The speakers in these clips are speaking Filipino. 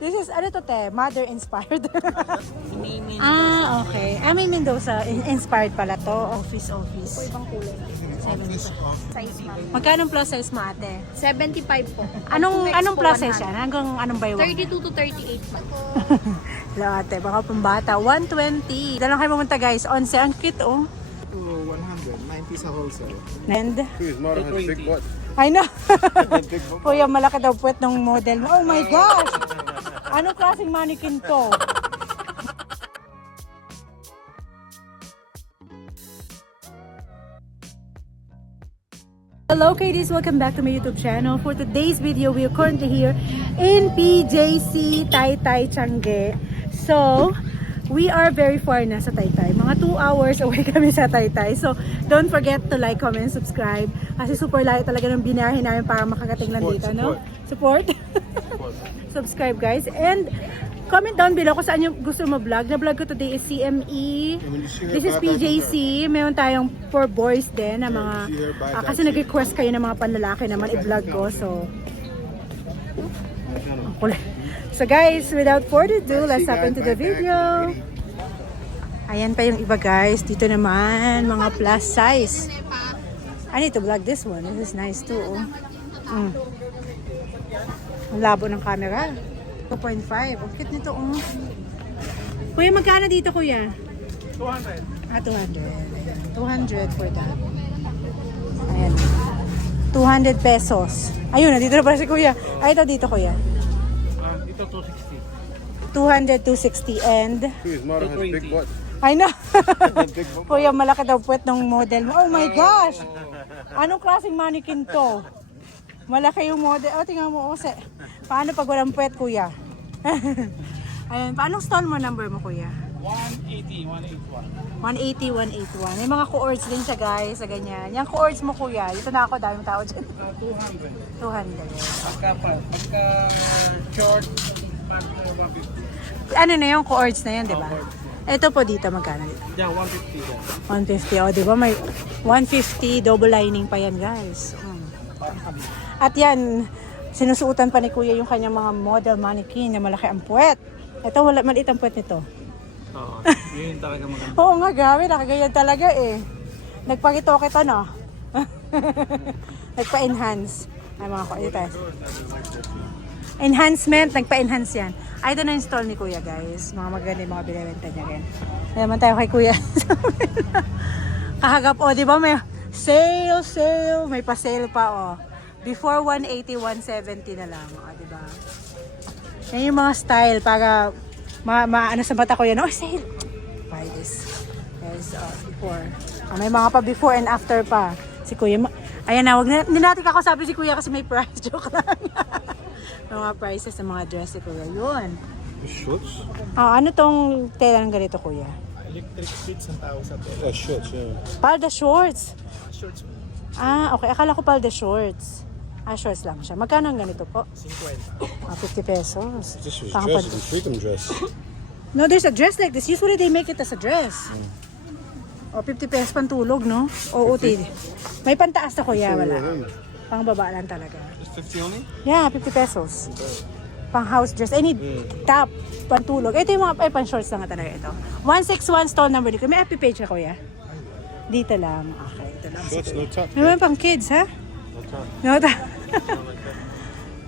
This is, ano to te? Mother inspired. Ah, okay. May Mendoza inspired pala to. Office. Ibang kulay. 75. Size ma'am. Magkano plus size mo ate? 75 po. Anong plus size yan? Hanggang anong buy one? 32 to 38 ma'am. Hello ate, baka pambata. 120. Dalang kayo pumunta guys. 11. Ang cute oh. 190 sa wholesale. And? His model has big butt. I know. Big butt. Kuya, malaki daw puwet ng model mo. Oh my gosh! Anong klaseng mannequin to? Hello Katie's, welcome back to my YouTube channel. For today's video, we are currently here in PJC Taytay, Changi. So, we are very far na sa Taytay. Mga 2 hours away kami sa Taytay. So, don't forget to like, comment, subscribe. Kasi super layo talaga ng binahin namin para makakating lang dito, no? Support? Subscribe guys. And comment down below kung saan yung gusto mo vlog. Na-vlog ko today is CME. This is PJC. Meron tayong for boys din na mga kasi nag-request kayo ng mga panlalaki naman i-vlog ko. So So guys, without further ado, let's hop into the video. Ayan pa yung iba guys. Dito naman, mga plus size. I need to vlog this one. This is nice too. Oh. Ang labo ng camera. 2.5. Ang cute nito. Oh. Kuya, magkano dito kuya? 200. 200. Ayan. 200 for that. Ayan. 200 pesos. Ayun, dito na pala si kuya. Ay, ito dito kuya. Ito 260. 200, 260 and... His model has big butt. I know. Big butt. Kuya, malaki daw puwet ng model mo. Oh my gosh! Anong klaseng mannequin to? Malaki yung model. Oh, tingnan mo. Paano pag walang puwet, kuya? Ayun, paanong stall mo number mo, kuya? 180, 180, 181. 181. May mga co-ords din siya, guys, sa ganyan. Yung co-ords mo, kuya. Dito na ako, daming tao dyan. 200. 200. Pagka short, pag 150. Ano na yung co-ords na yun, di ba? Ito po dito, magkano dito? Yeah, 150 yan. 150. O, di ba? May 150 double lining pa yan, guys. At yan, sinusuotan pa ni kuya yung kanyang mga model mannequin na malaki ang puwet. Ito, maliit ang puwet nito. Oo, yun talaga maganda. Oo nga, grabe. Nakaganyan talaga eh. Nagpakitoke to, no? Nagpa-enhance. Ay, mga kuya. Enhancement, nagpa-enhance yan. Ay, ito na install ni kuya, guys. Mga maganda yung mga binibenta niya rin. Kaya naman tayo kay kuya. Kahagap, oh, di ba? May sale. May pa-sale pa, oh. Before 180, 170 na lang, oh, di ba? Yan yung mga style para ano sa mata ko yan. Oh, sale! Buy this. Yes, before. May mga pa before and after pa. Si kuya, ayan na, hindi natin kakasabi si kuya kasi may price. Joke lang. Mga prices ng mga dress si kuya. Yun. Shorts? Ano tong tela ng ganito, kuya? Electric fits ang tawag sa tela. Shorts, yeah. Palda shorts. Shorts. Okay. Akala ko palda shorts. Shorts lang siya. Magkano ang ganito po? 50. 50 pesos. This was Pang dress, it's a freedom dress. No, there's a dress like this. Usually they make it as a dress. 50 pesos pantulog, no? Oo, may pantaas na kuya, wala. Pang baba lang talaga. It's 50 only? Yeah, 50 pesos. Pang house dress. I need top, pantulog. Ito yung mga, pang shorts lang talaga ito. 161 stall number dito. May FB page ka, kuya? Dito lang. Okay, ito lang. Shorts, no top. May pang kids, ha? No top. No,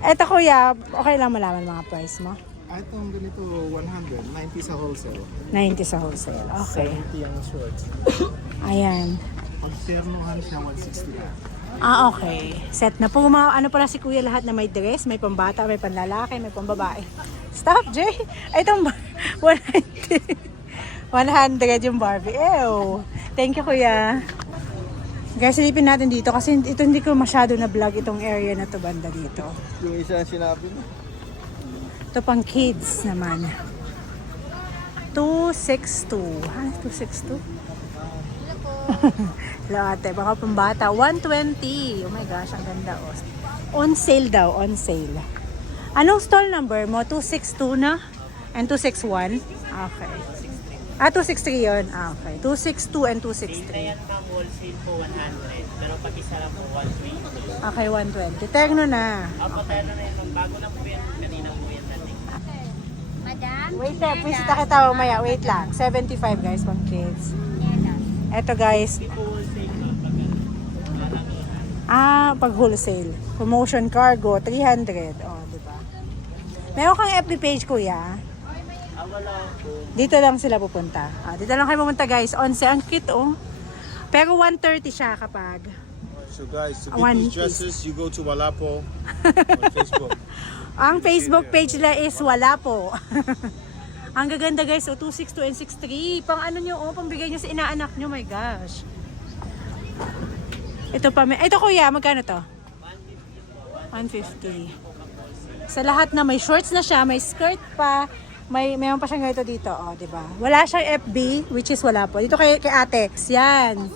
Ito, kuya, okay lang malaman mga price mo? Ito ang ganito, 100. 90 sa wholesale. 90 sa wholesale. Okay. 70 ang shorts. Ayan. Pag ternuhan siya, 160 lang. Okay. Set na po. Mga ano pala si kuya lahat na may dress, may pambata, may panlalaki, may pambabae. Stop, Jay. Ay, itong 100. 100 yung Barbie. Ew. Thank you, kuya. Guys, silipin natin dito kasi ito hindi ko masyado na vlog itong area na to banda dito. Yung isa sinabi mo? Ito pang kids naman. 262. 262? Hello ate, baka pambata. 120. Oh my gosh, ang ganda. Oh. On sale daw, on sale. Anong stall number mo? 262 na? And 261? Okay. Ah, 263 yun. Ah, okay. 262 and 263. Ayan ma'am, wholesale po 100. Pero pag isa lang po 120. Okay, 120. Tegno na. Opo, tayo na yun. Bago lang po yan. Kanina po yan natin. Madam? Wait lang, bisita kita mamaya. Wait lang. 75 guys, pang kids. Eto guys. Hindi po wholesale ma'am. Pag Pag wholesale. Promotion cargo, 300. Oh, di ba? Meron kang FB page, kuya. wala po. Dito lang sila pupunta. Dito lang kayo pupunta guys. 11, ang cute oh. Pero 130 siya kapag. So guys, to One get these dresses, you go to Walapo on Facebook. Ang Facebook page nila is wala po. Ang gaganda guys, 262 and 63. Pang ano nyo, pang bigay nyo sa inaanak nyo, my gosh. Ito pa, ito kuya, magkano to? 150. Sa lahat na may shorts na siya, may skirt pa, mayroon pa siyang ganito dito, di ba? Wala siyang FB, which is wala po. Dito kay ate, yan.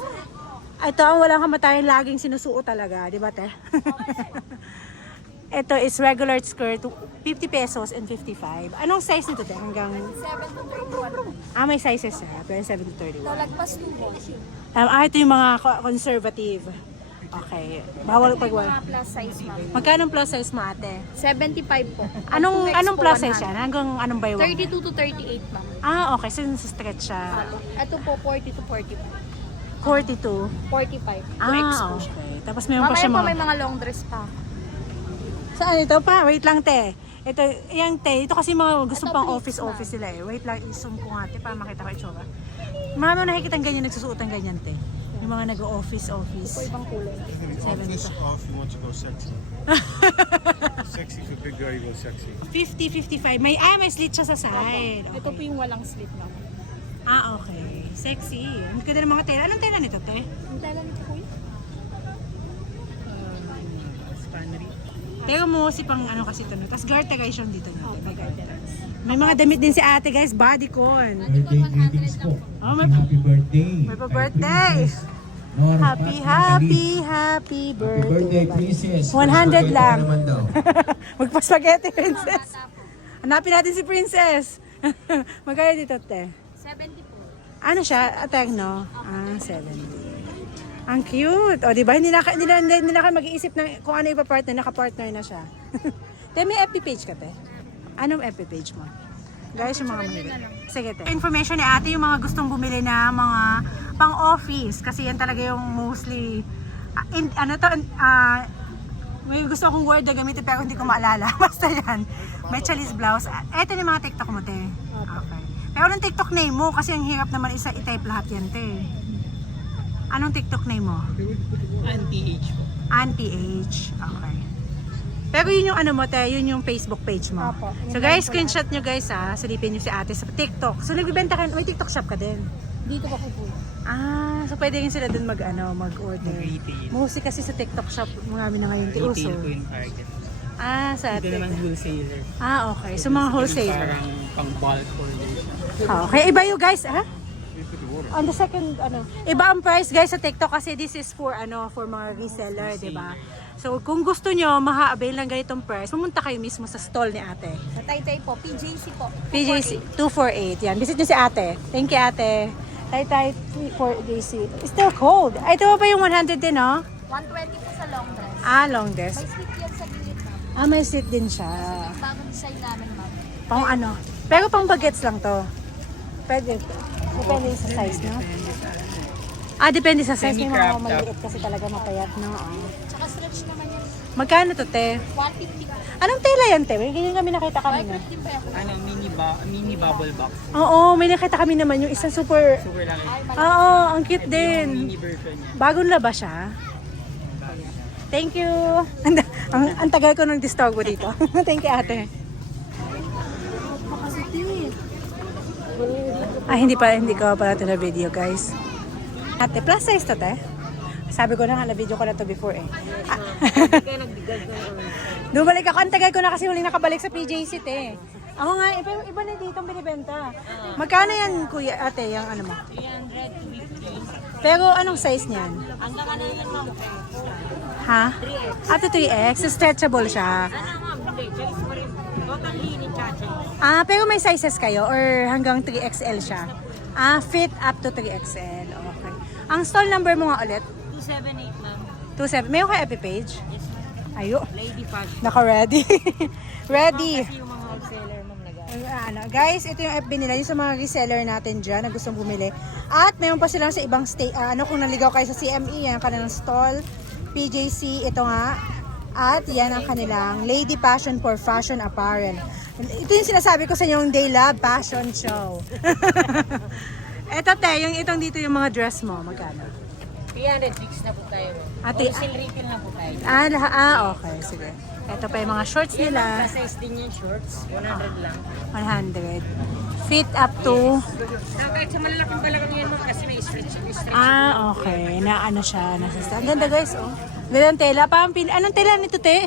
Ito ang walang kamatayan, laging sinusuot talaga, di ba te? Ito is regular skirt, 50 pesos and 55. Anong size nito te? Hanggang 7 to 31. may sizes siya, pero 7 to 31. Lalagpas 2 po. Ito yung mga conservative. Okay. Bawal pag wala. Mga plus size ma'am. Magkano plus size mo ate? 75 po. Anong plus size yan? Hanggang anong baywang? 32 to 38 ma'am. Okay. So stretch siya. Ito po 40 to 40 po. 42. 45. 2X po siya. Okay. Tapos meron pa Mamaya siya po mga... may mga long dress pa. Saan ito pa? Wait lang te. Ito, yung te. Ito kasi mga gusto Ito, pang pleats, office sila eh. Wait lang, i-zoom ko nga te para makita ko itsura. Mga nakikita ganyan, nagsusuotan ganyan te. Yung mga nag-office. Po ibang kulay. Office off, you want to go sexy. Sexy for big girl, you go sexy. 50, 55. May slit siya sa side. Ito po yung walang slit ma'am. Okay. Sexy. Ang ganda ng mga tela. Anong tela nito te? Ang tela nito po yun. Spannery. Pero mo si pang ano kasi ito. Tapos garter guys yung dito natin. May mga damit din si ate guys. Bodycon. Birthday greetings po. May Happy birthday. May pa-birthday. Nora, Happy Happy birthday. birthday, princess. 100 lang. Naman daw. Magpa-spaghetti, princess. Hanapin natin si princess. Magkano dito, te? 70 po. Ano siya? Tegno? 70. Ang cute. O, di ba? Hindi na ka mag-iisip ng kung ano ipa-partner. Naka-partner na siya. Te, may FB page ka, te? Anong FB page mo? Guys, yung mga mamili. Sige, te. Information ni ate, yung mga gustong bumili na mga pang-office. Kasi yan talaga yung mostly... may gusto akong word na gamitin pero hindi ko maalala. Basta yan. May chalis blouse. Ito yung mga TikTok mo, te. Okay. Pero anong TikTok name mo? Kasi ang hirap naman i-type lahat yan, te. Anong TikTok name mo? Anti-age po. Anti-age. Okay. Pero yun yung ano mo, te, yun yung Facebook page mo. Opo. So guys, screenshot nyo guys silipin nyo si ate sa TikTok. So nagbibenta ka, may TikTok shop ka din. Dito pa po po. So pwede rin sila dun mag-order. Retail. Mostly kasi sa TikTok shop, marami na ngayon uso. Retail po yung target. Sa Ito naman wholesaler. okay. So mga wholesaler. Parang pang bulk order siya. Okay, iba yung guys, On the second, iba ang price guys sa TikTok kasi this is for for mga reseller, di ba? So kung gusto nyo, maha-avail ng ganitong price, pumunta kayo mismo sa stall ni ate. Sa Taytay po, PJC po. PJC 248, yan. Visit nyo si ate. Thank you ate. Taytay 4JC. Still cold. Ito pa yung 100 din, no? 120 po sa long dress. Long dress. May slit yan sa gilid ma'am. May seat din siya. Bagong design namin ma'am. Pang Pero pang bagets lang to. Pwede. Depende sa size, no? Depende sa size. May mga maliit kasi talaga mapayat, no? Tsaka stretch naman yan. Magkano to, te? 150 po. Anong tela yan, te? May ganyan kami nakita kami na. Micro din pa yan. Ano, mini bubble box. Oo, may nakita kami naman yung isang super... Super lang yun. Oo, ang cute din. Mini version niya. Bagong labas siya. Thank you. Ang tagal ko nang disturbo dito. Thank you, ate. Hindi ko pala ito na video, guys. Ate, plus size to, te? Sabi ko na nga, na-video ko na to before eh. Dumalik ako. Ang tagal ko na kasi huling nakabalik sa PJC, te. Ako nga, iba na dito ang binibenta. Magkano yan, kuya, ate, yung ano mo? 350. Pero anong size niyan? Ang ano yan ma'am? Ha? 3X. 3X. So, stretchable siya. Ano ma'am? Total linen chacha. Pero may sizes kayo or hanggang 3XL siya? Fit up to 3XL. Okay. Ang stall number mo nga ulit? 278 ma'am. 27. May ka FB page? Yes ma'am. Ayo. Lady fashion. Naka-ready. Ready. Kasi yung mga wholesaler ma'am Guys, ito yung FB nila, yung sa mga reseller natin dyan na gustong bumili. At mayroon pa silang sa ibang state, kung naligaw kayo sa CME, yan ang kanilang stall. PJC, ito nga. At yan ang kanilang Lady Passion for Fashion Apparel. Ito yung sinasabi ko sa inyo, yung Day Love Fashion Show. Ito te, yung itong dito yung mga dress mo, magkano? 300 fix na po tayo. Ate, Wholesale refill na po tayo. okay, sige. Ito pa yung mga shorts nila. Size din yung shorts. 100 lang. 100. Fit up to... Kahit sa malalaking balagang yan mo kasi may stretch. Okay. Na ano siya. Ang ganda guys, oh. Gandang tela. Anong tela nito, te?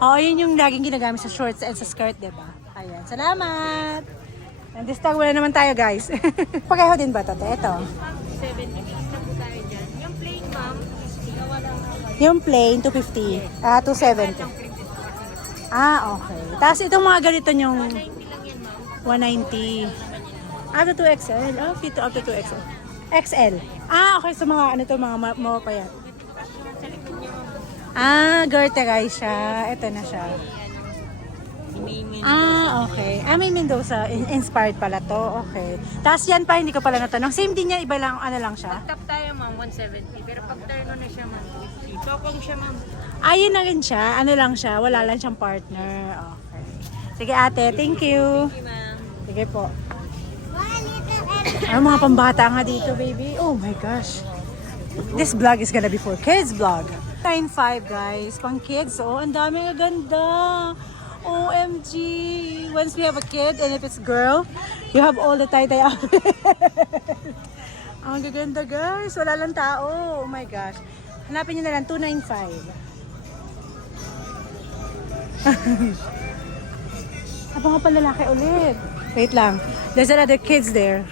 Oo, yun yung laging ginagamit sa shorts and sa skirt, diba? Ayan. Salamat! Nandistag, wala naman tayo, guys. Pareho din ba ito, te? Ito. 70 fix na po tayo dyan. Yung plain ma'am, wala Yung plain, 250. 270. Okay. Tapos itong mga ganito yung 90 lang yan ma'am. 190. Up to 2XL. Fit up to 2XL. XL. Okay. So mga ano to, mga mapayat. Gerteray siya. Ito na siya. Okay. May Mendoza. Inspired pala to. Okay. Tapos yan pa, hindi ko pala natanong. Same din yan, iba lang, ano lang siya. Top tayo ma'am, 170. Pero pag turn on na siya ma'am, 50. Tokong siya ma'am. Yun na rin siya. Ano lang siya. Wala lang siyang partner. Okay. Sige ate, thank you. Thank you ma'am. Sige po. Mga pambata nga dito, baby. Oh my gosh. This vlog is gonna be for kids vlog. 9.5 guys. Pang kids. Oh, ang daming ganda. OMG. Once we have a kid and if it's girl, you have all the tie-tie outfit. Ang gaganda guys. Wala lang tao. Oh my gosh. Hanapin nyo na lang 295. Aba nga pala lalaki ulit. Wait lang. There's another kids there.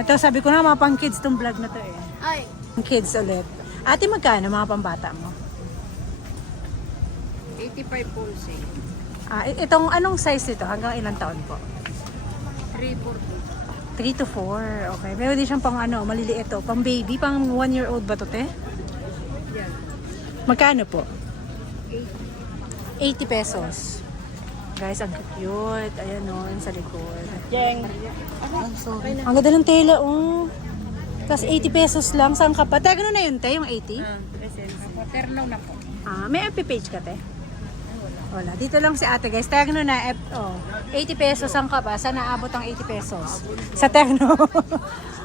Ito, sabi ko na mga pang kids tong vlog na to eh. Ay, Pang kids ulit. Ate, magkano mga pambata mo? 85 wholesale. Itong anong size nito? Hanggang ilang taon po? 3 3 to 4. Okay. Meron din siyang pang ano, maliliit to. Pang baby, pang 1-year-old ba to, te? Yan. Magkano po? 80 pesos. Guys, ang cute. Ayan o, sa likod. Jeng. Ang ganda ng tela, oh. Tapos 80 pesos lang. Saan ka pa? Taga na yun, te? Yung 80? Terno na po. May FB page ka, te? Wala. Dito lang si ate, guys. Terno na, 80 pesos ang ka pa. Saan naabot ang 80 pesos? Sa Terno.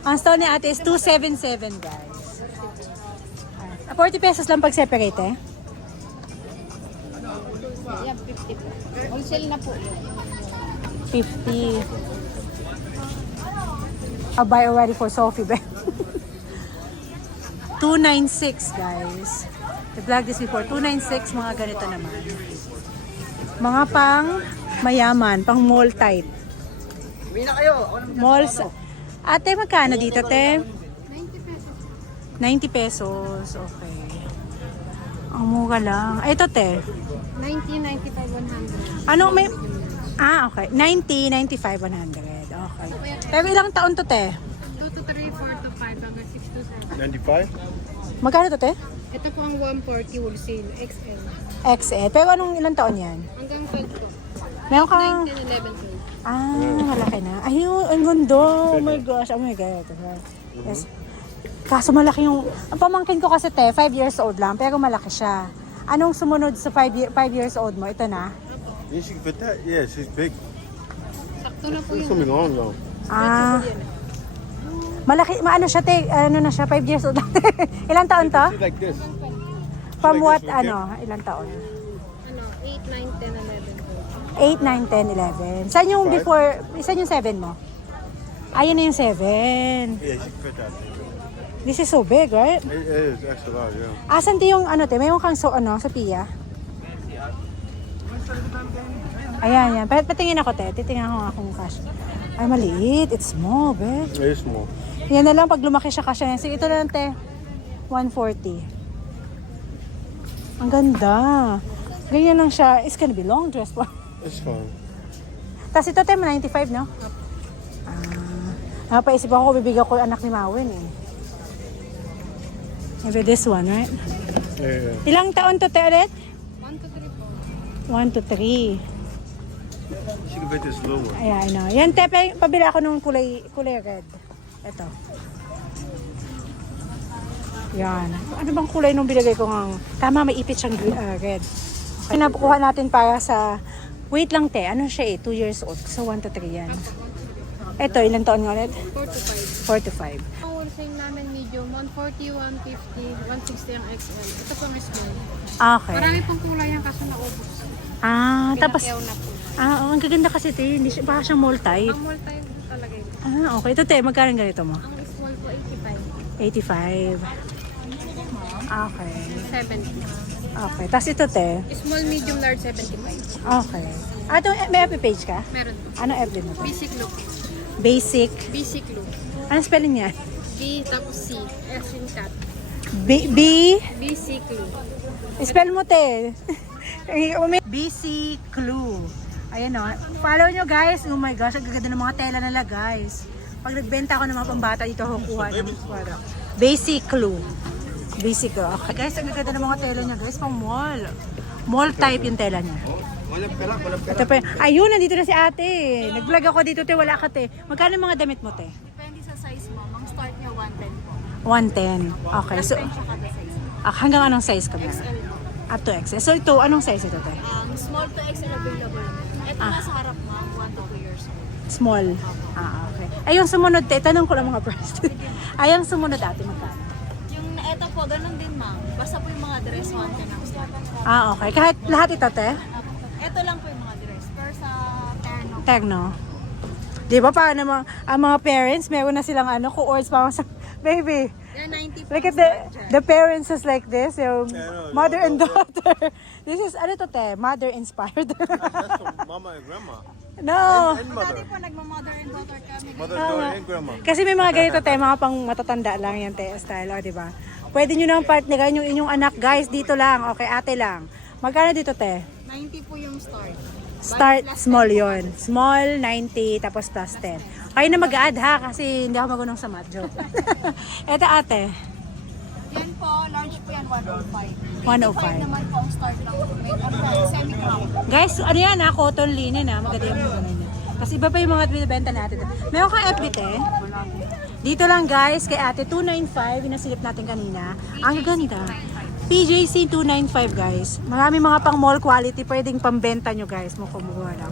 Ang store ni ate is 277, guys. 40 pesos lang pag separate, eh? Yan, 50 po. Wholesale na po. 50. I'll buy already for Sophie, Ben. 296, guys. I vlog this before. 296, mga ganito naman. Mga pang mayaman, pang mall type. Malls. Ate, magkano dito, te? 90 pesos. Okay. Ang mura lang. Ito, te. 90, 95, 100. Ano may... okay. 90, 95, 100. Okay. Pero ilang taon to, te? 2 to 3, 4 to 5, hanggang 6 to 7. 95? Magkano to, te? Ito po ang 140 wholesale, XL. XL. Pero anong ilang taon yan? Hanggang 12 po. Meron kang... 10, 11, 12. Malaki na. Ayun, ang ganda. Oh my gosh. Oh my God. Yes. Kaso malaki yung... Ang pamangkin ko kasi, te, 5 years old lang, pero malaki siya. Anong sumunod sa 5 years old mo? Ito na? Yeah, she can fit that? Yeah, she's big. Sakto na po It's yun. gonna be long though. Malaki, maano siya, te? Ano na siya? 5 years old. Ilang taon to? She's like this. From what, like this, ilang taon? Ano, 8, 9, 10, 11, 8, 12. 9, 10, 11. Saan yung Five? before, saan yung 7 mo? Ayun na yung 7. Yeah, she can fit that. This is so big, right? It is extra large, yeah. Asan di yung ano, te? Mayroon kang sa Pia? Ayan, yan. Patingin ako, te. Titingnan ko nga kung cash. Ay, maliit. It's small, be. It is small. Yan na lang, pag lumaki siya kasya. Sige, ito na lang, te. 140. Ang ganda. Ganyan lang siya. It's gonna be long dress po. It's fine. Tapos ito, te, 95, no? Napaisip ako, bibigyan ko yung anak ni Mawin eh. Maybe this one, right? Yeah. Ilang taon to, te, ulit? 1 to 3 po. 1 to 3. She can bet this low one. Ayan, ano. Yan, te, pabili ako ng kulay red. Ito. Yan. Ano bang kulay nung binigay ko ng... Tama, may ipit siyang red. Ay, nabukuha natin para sa... Wait lang, te. Ano siya eh? 2 years old. So, 1 to 3 yan. Ito, ilang taon nga ulit? 4 to 4 5. to 5. Ang wholesale namin medium, 140, 150, 160 ang XL. Ito pong small. Okay. Marami pong kulay yan kaso naubos. Tapos... Pinakyaw na po. ang gaganda kasi, te. Hindi siya, baka siyang mall type. Ang multi talaga ito. Okay. Ito, te. Magkano ganito mo? Ang small po 85. 85. Okay. 70. Okay. Tapos ito, te. Small, medium, large 75. Okay. Ito, may FB page ka? Meron po. Ano FB mo? Basic look. Basic. Basic look. Ano spelling niya? B tapos C. S in cat. B. Basic look. Spell mo, te. BC Clue. Ayan o. Follow nyo, guys. Oh my gosh, ang gaganda ng mga tela nila, guys. Pag nagbenta ako ng mga pambata, dito ako kuha ng product. Basic Clue. Basic Clue. Okay, guys, ang gaganda ng mga tela niya, guys. Pang mall. Mall type yung tela niya. Ito pa. Ayun, nandito na si ate. Nag-vlog ako dito, te. Wala ka, te. Magkano yung mga damit mo, te? Depende sa size mo. Ang start niya 110 po. 110. Okay, so Siya kada size. hanggang anong size ka meron? XL po. Up to XL. So ito, anong size ito, te? Small to XL available. Ito nasa harap mo, 1 to 2 years old. Small. Okay. Ay, yung sumunod, te. Tanong ko lang mga price. Ay, yung sumunod ate, magkano? Yung ito po, ganun din ma'am. Basta po yung mga dress 110 ang start. Okay. Kahit lahat ito, te? Ito lang po yung mga dress. Pero sa terno, Techno. Di ba pa naman, ang mga parents, meron na silang cohorts pa sa, baby, yan 90 po. look at the parents is like this, yung mother and daughter. This is, ano to, te? Mother inspired. That's from mama and grandma. No. And mother. Dati po nagma-mother and daughter kami. Mother, daughter, and grandma. Kasi may mga ganito, te, mga pang matatanda lang yan, te, style, di ba? Pwede nyo nang partneran yung inyong anak, guys, dito lang, okay, ate lang. Magkano dito, te? 90 po yung start. Start small yon. Small, 90, tapos plus 10. Kayo na mag-add ha, kasi hindi ako magunong sa math joke. Eto ate, Yan po, large po yan, 105. 105. Naman po ang start lang. May semi-crown. Guys, ano yan ha, cotton linen ha, maganda yung mga ganyan. Kasi iba pa yung mga binibenta natin. Meron kang FB te? Dito lang guys, kay ate, 295, yung nasilip natin kanina. Ang ganda. PJC 295 guys. Marami mga pang mall quality, pwedeng pambenta nyo guys, mo kumuha lang.